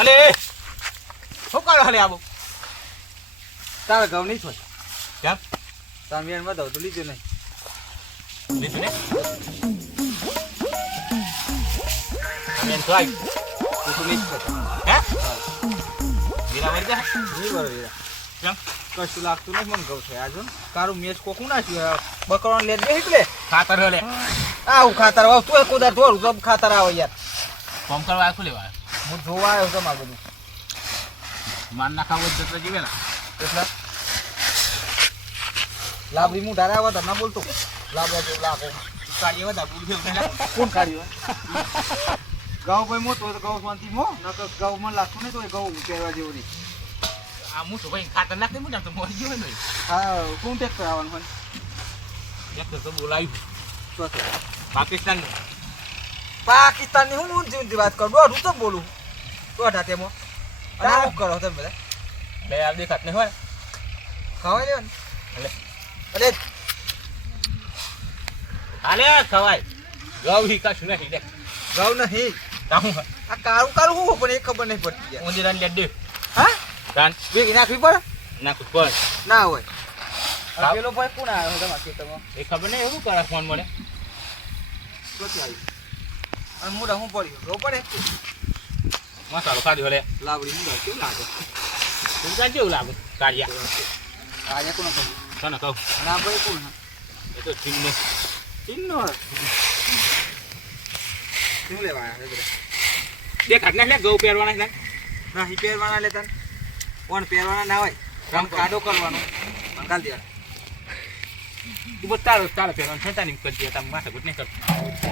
અલે શું કરો હલે આબુ. તારે ઘઉં નહીં થોય કેમ? તમે એમ બતાવો તો લીધું નહીં. લીધું ને તો તો નહીં હે? મીરા મરી જા. નહીં બરોબર કેમ? કશું લાગતું નથી મને ઘઉં છે આજુ. તારું મેચ કોકું નાખ્યું? બકરો લે દે એટલે ખાતર હલે. આવું ખાતર આવ તું કોદાર થોડું ખાતર આવે યાર. કોમ કરવા આખું લેવા હું જોવા આવ્યો છું મારું બધું. માન નાખા હોય જતો ને એટલે? લાભરી હું ધારા આવ્યા ના બોલતો. લાભ લાભ કાઢીએ બધા બોલ કોણ કાઢ્યું ગાઉ ભાઈ મોટો હોય તો ગાઉ શાંતિ મો. નકર ગાઉ મને લાગતું નહીં તો એ ગાઉ કહેવા જેવું નહીં. આ મોટું ભાઈ ખાતર નાખી મું તો મરી ગયો ને. હા કોણ ટેક્ટર આવવાનું હોય? એક તો બોલાવ્યું હતું? પાકિસ્તાન પાકિસ્તાનની હું ઊંધી વાત કરું? દોઢ હું તો બોલું. દોઢ તેમાં શું કરો તમે બધા. બે આ દેખાત નહીં હોય. ખવાય લેવા ને? એટલે અરે હાલે ખવાય. ગૌ હી કશું નહીં લે. ગૌ નહીં. તાહું આ કાળું કાળું હું પણ એ ખબર નહીં પડતી યાર. ઊંધી રાન લેડ દે. હા? રાન વેગી નાખવી પડે? નાખું પણ ના હોય. પેલો ભાઈ કોણ આવ્યો તમારા ખેતરમાં? એ ખબર નહીં એવું કરે ફોન મળે. શું આવ્યું અને મુડા હું પડ્યો ગૌ પડે? મસાલો ખાધો લે. લાવડી મુડા કેવું લાગે? તું કાંઈ કેવું લાગે? કાઢ્યા કાઢ્યા કોને કહું? કોને કહું? અને આ ભાઈ કોણ એ તો ચીનનો. ચિન્નો શું લેવા આવ્યા બધા? દેખાત ને લે ગૌ પહેરવાના ના હી પહેરવાના લેતા તને કોણ પહેરવાના ના હોય? રંગ કાઢો કરવાનો. કાલ દેવાનો તું બસ તારો તારો પહેરવાનું છે તાની દે તમે માથે ગુટ નહીં કરતો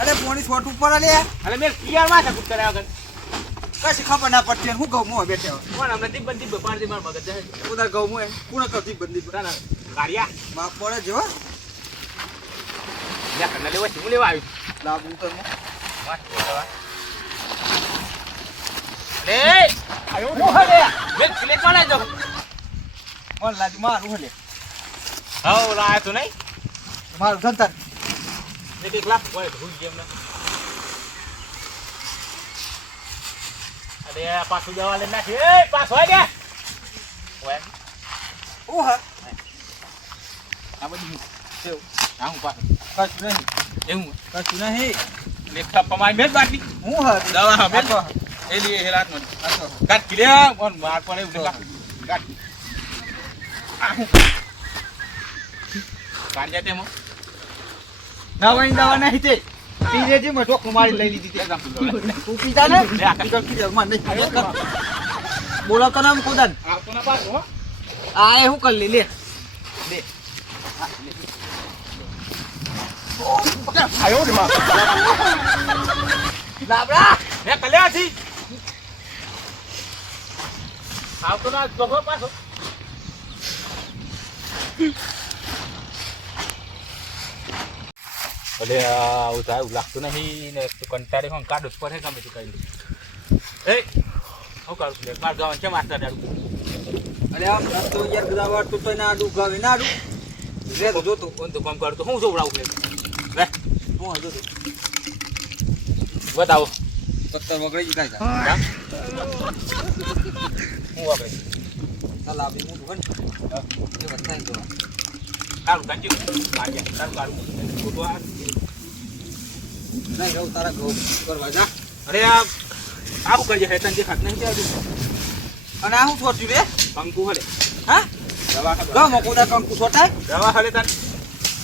અરે પોણી છોટ ઉપર લે અરે મેં પિયારમાં કુટ કર્યા વગર. કશી ખબર ના પડતી હું કહું મોં બેઠે. કોણ અમને દીપ બંધી પાર દે માર મગજ જાય? ઉધાર કહું હું એમ કોને બંધી બંદી તાના કારિયા માપ પડે જો યા કને લેવા છે. હું લેવા આવ્યું લાવ તો માં તળાવ લે આયો નો હલે મેં ક્લિકમાં જો મને લાગે મારું હલે હાવ લાય તો નહીં. મારું ધંતર એક એક લાખ હોય ભૂલ જેમ અરે પાછું જવા લે નાખી એ પાછો આય દે ઓય ઓ હા આ બધી કેવું આ હું પાછું કશું નહીં એવું કશું નહીં લેખા પમાઈ મેલ બાટલી હું હા દવા હા આતો, એ લીએ હેરાત મન. કાટ કિલે ઓન માર પડે એવું કાટ કાટ આ હું નાવાની દવા નહીં તે પીને જે મઠો કુમારી મારી લઈ લીધી તે. તું પીતા ને. બોલાવતો નામ કોદાન આ એ હું કરી લે લે. લે. આયો ને માં લાબડા. મે કલ્યાથી આવતો ના બગો પાછો. અલે આવું થાય એવું લાગતું નહીં ને તું કંટાળી હું કાઢું જ પડે ગમે તું કઈ એ હું કરું છું માર ગાવાનું છે માસ્ટર દાડું અરે આમ તો યાર બધા વાર તો તોય ના આડું ગાવે ના આડું રે તો જોતો કોણ તો કામ કરતો હું જોવડાવું લે લે હું જોતો બતાવો સત્તર વગડે કાઈ જા હા? હું વાપરે ચાલ આપી હું હોય ને એ બતાવી દો સારું કાંચી માર્યા સારું કાઢું ખોટું આ નહીં રહું તારા ઘઉં કરવા જા. અરે આ આવું કરજે હેતન જે ખાત નહીં ત્યાં અને આ હું છોટ્યું બે? કંકુ હલે. હા? દવા કંકુ છોટાય દવા હલે તાર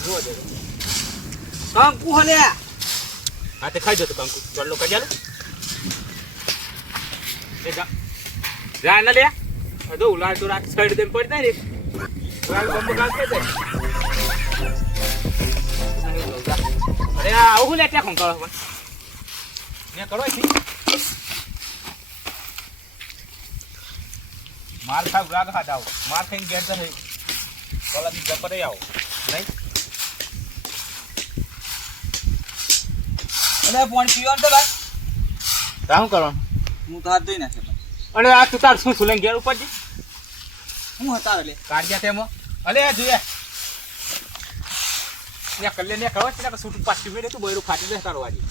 જોવા કંકુ હલે. હા તે ખાઈ જતો કંકુ. ચડલો કરી ચાલો જા. ના લે. દો લાલ તો રાત સાઈડ દેન પડી જાય ને લાલ બંબ ગાલ કે જાય. અરે આ આવું લે ત્યાં ખંકાળો કરો ને કરો છે માર ખાવ રાગ હાથ આવો માર ખાઈને ઘેર જશે પેલા બીજા પર આવો. નહીં? અને પાણી પીવો તો ભાઈ. તા શું કરવાનું? હું તો હાથ ધોઈ નાખે અરે અને આ તું તાર શું સુલંગ ઘેર ઉપર જી હું હતા એટલે. કાઢ્યા તેમાં. અલે જોઈએ. ત્યાં કલ્લે ને ખબર છે ને સૂટ પાછી મેળે તું બોયરું ફાટી દે કરવાની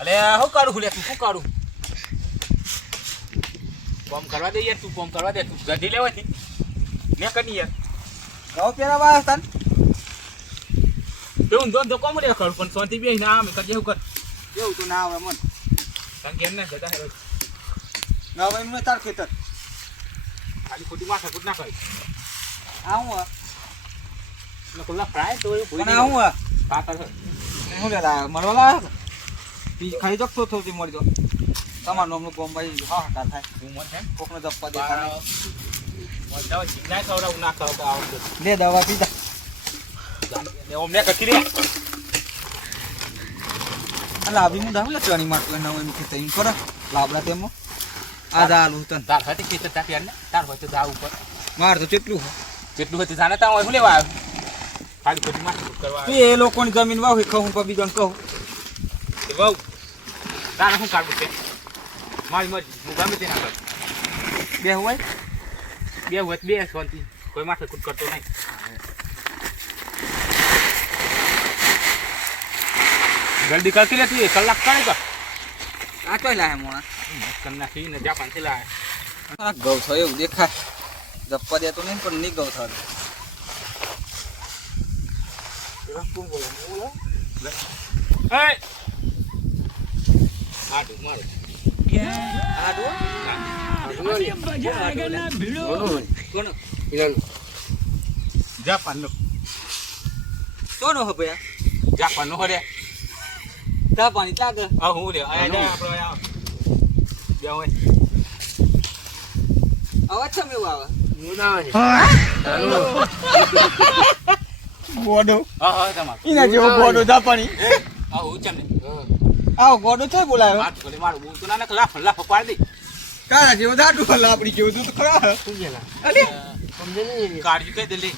અલે હું કાઢું ખુલે તું શું કાઢું? કોમ કરવા દે યાર તું કોમ કરવા દે તું ગધી લેવાથી મેં કરી યાર. ઘઉં પેલા આવ્યા હતા ને? એવું દો દો કોમ રે કરું પણ સોંતી બે ના અમે કરજે હું કર. એવું તું ના આવડે મન? કે એમને જતા હેરો ના ભાઈ મેં તાર ખેતર. ખાલી ખોટી માથા કૂટ ના કરી. આવું હે. એટલે ફ્રાય તો પણ આવું હે. પાતળ હું લેલા મરવા લાવ્યા હતા? પી ખાઈ જો તો થોડી મળી જો તમારું નામનું હા હા થાય. તું મત હે કોકને જપ્પા દેખાડે બાર મજા આવે. ના ના ખવડાવું આવડતું લે દવા પીધા ને અમને કચી રે આ લાભી હું દાવ લે ચણી માટલે એમ કે તઈન કરો. લાબડા તેમ. આ દાલું તન તાર હતી ખેતર તાર ને? તાર હોય તો જા ઉપર. માર તો કેટલું હે. જેટલું હોય તે જાણે ત્યાં હોય શું લેવા આવ્યો ખાલી ખોટી માથું કરવા એ લોકોની જમીન વાવી કહું પર બીજાને કહું. તે બહુ તારે શું કાઢવું છે? મારી મરજી. હું ગમે તેના કરું બે હોય? બે હોય બે શાંતિ. કોઈ માથે કૂટ કરતો નહીં. જલ્દી કરતી લેતી તું કલાક કરે તો. આ કઈ લાહે મોણા? કલાક ને જાપાનથી લાવે ગૌ થયો એવું દેખાય. જપ્પા દેતો નહીં પણ નહીં ગૌ આ કોણ જાપાન નો કોનો હે ભયા? જાપાન નો હરે ચા પાણી લાગે હા હું રે જા આપણે આયા. બે હોય. અવાજ છે મેવું આવે? ગોડો. હા હા તમારું. એના જેવો ગોડો જાપાની. આવો ગોડો છે બોલાયો? મારું બોલતું ના લાફ લાફ પાડી દે. કારા જેવો દાટુ હલા જેવું તું તો ખરા અલે. કાઢી કઈ દે લે.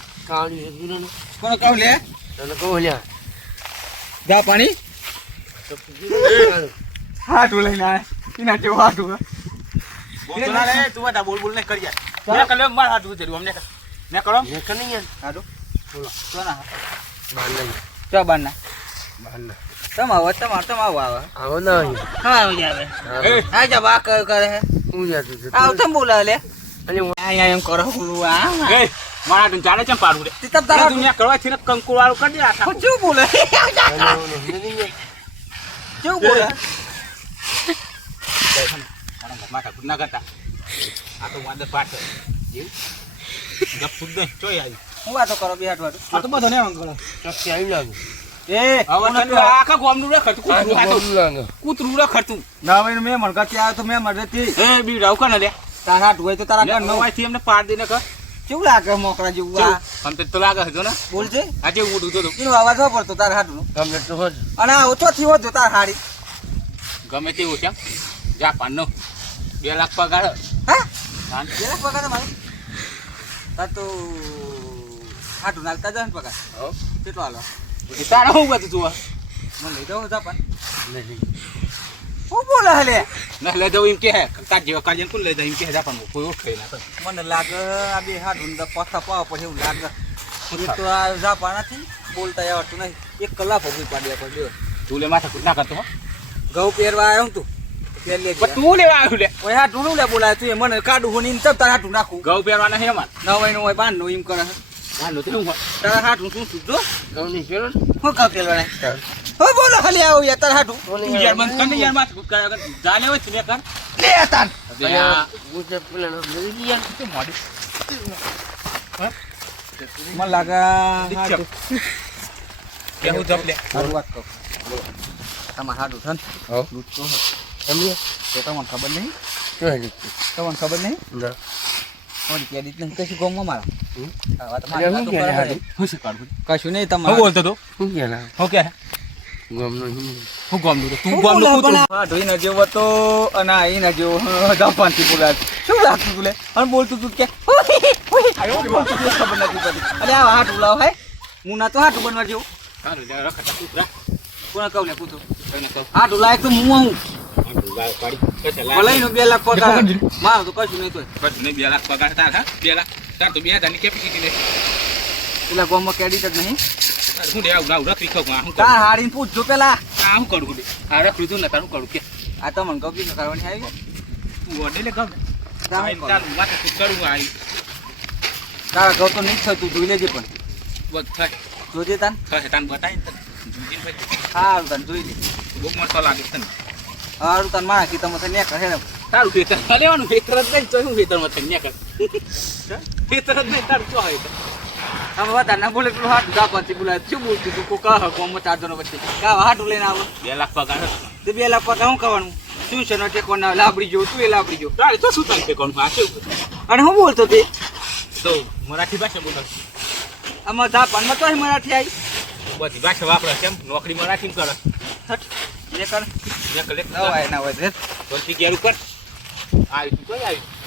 કોણ કહું લે? જાપાની? હાટું લઈને આય. એના જેવો હાટું બોલ બોલ ના લે તું બધા બોલ બોલ ને કરી જા. મેં કલે માર હાથ ઉતર્યું અમને ને કરો હાડો ચા બારના તમ આવો તમાર તમ આવો આવે. હા આવી આવે એ જા બા કર કરે હે? આવ તમ બોલા લે. આયા એમ કરો. હું આ એ મારા તું ચાલે છે પાડું રે. તમ તારા તું ને કરવા છે ને કંકુ વાળું કરી દે હું શું બોલે? શું બોલે? માતા ગુના કરતા. આ તો વાંદર પાટ છે ગપ દે ચોઈ આવી. હું વાતો કરો બે હાટ આ તો બધો ને અંકળ એ હવે તને આખા ગોમનું રે ખર્ચ કૂતરું કૂતરું રે ખર્ચું ના ભાઈ મેં મણકા ત્યાં તો મેં મરે તે એ બી રાવ કને લે. તારા હોય તો તારા ઘર નો એમને પાડ દઈને ને કર કેવું લાગે મોકરા જેવું આ? આમ તો લાગે છે ને. બોલ છે આજે ઉડું તો એનો અવાજ ન પડતો તારા હાટ નો અને આ ઓછો થી જો તાર હાડી. ગમે તે છે જાપાન નો બે લાખ પગાર. જેને પગાર મારું તાર તો હાટું નાખતા જાય ને પગાર. કેટલો હાલો તારા હું બધું જોવા મને લઈ જાઓ જાપાન. હું બોલે હલે? ના લઈ જાઉં એમ કે તાર જેવા કાજે કોણ લઈ જાય એમ કે હે જાપાન કોઈ ઓળખે ના મને લાગે આ બે ને પથા પાવા પછી એવું લાગે. એ તો આ જાપાન નથી બોલતા આવડતું નહીં. એક કલાક ઊભી પાડ્યા પડ્યો તું લે માથા કૂટ ના કરતો ઘઉં પહેરવા આવ્યો તું. પણ તું લેવા આવ્યું લે. ઓય લે બોલાય તું એ. મને કાઢું હું તબ તારા હાટું નાખું. ઘઉં પહેરવાના હે અમાર નવાઈ નું હોય બાંધનું એમ કરે. હા નો તારા હાટું શું શું જો? હું કાવ પેલો હો બોલો ખાલી આવું યાર તારા હાટું. તું યાર બંધ કર યાર માથા કૂટ કરે. જાને હોય ને કર. લે તાન. હવે આ શું મોડી? મને લાગે દીક્ષક. કેવું જપ લે. હારું વાત કહું તમારે હાટું થન હો. હો તો તમને ખબર નહીં? તમને ખબર નહીં? કોણ કે રીત નહીં કશું ગમમાં મારા? શું કશું નહીં તમારે બોલતો તો હું કે હે હું ગોમનું તો તું હું ગોમનું બોલા કૂતરું. ભલા? હા, જેવો તો અને આ એના જેવો. જાપાનથી બોલાય. શું લાગતું તું લે? અને બોલતું તું કે. શું ખબર નથી પડતી. અરે આ હાથ ઉલાવ હે. હું ના તો હાથ બનવા જેવું. કોને કહું ને પૂછું. હાથ ઉલાય તો હું હું બે લાખ પગાર તો કશું નહીં કશું નહીં, બે લાખ પગાર તાર, હા? બે લાખ. તાર તો બે capacity ને. પેલા ગામમાં ક્રેડિટ જ નહીં તાર ડે ઉડા ઉડા આવું શું કરું? તાર હાડીને પૂછજો પેલા આ કરું લે? આ રખડ્યું ને, તારું કરું કે? આ તમને ગભી કરવાની આવી તું ઓઢે લે ગમ. તાર કૂદ કરું, આ ઈ. તારા ઘર તો નહીં જ થતું જોઈ લેજે પણ બસ થાય. જોજે તાન થાય, તાન બતાવીને તને. જુજીને પછી સારું તાન જોઈ લે બહુ મસ્ત લાગે છે તને. સારું તાન મારા કીધા મથે ને. કહે તારું ખેતર લેવાનું ખેતર જ નહીં તો શું ખેતરમાં થઈને કહે. ખેતર જ નહીં તારું શું હોય તો? હવે વધારે ના બોલે પેલું હાથ જાપાનથી બોલાય. શું બોલતું તું? કોકા હા કોમમાં ચાર જણો વચ્ચે. કા હાટું લઈને આવો? બે લાખ પગાર. તે બે લાખ પગાર શું કરવાનું? શું છે નો ટેકો ના લાબડી જો તું એ લાબડી જો તારે તો શું છે કોણ આ કેવું? અને હું બોલતો તે? તો મરાઠી ભાષા બોલો. આમાં જાપાનમાં તો મરાઠી આવી બધી ભાષા વાપરે કેમ નોકરી મરાઠી કરે. હટ એ કર મેં કલેક્ટર ના હોય ના હોય બોલતી ગેર ઉપર આવી તું કઈ આવી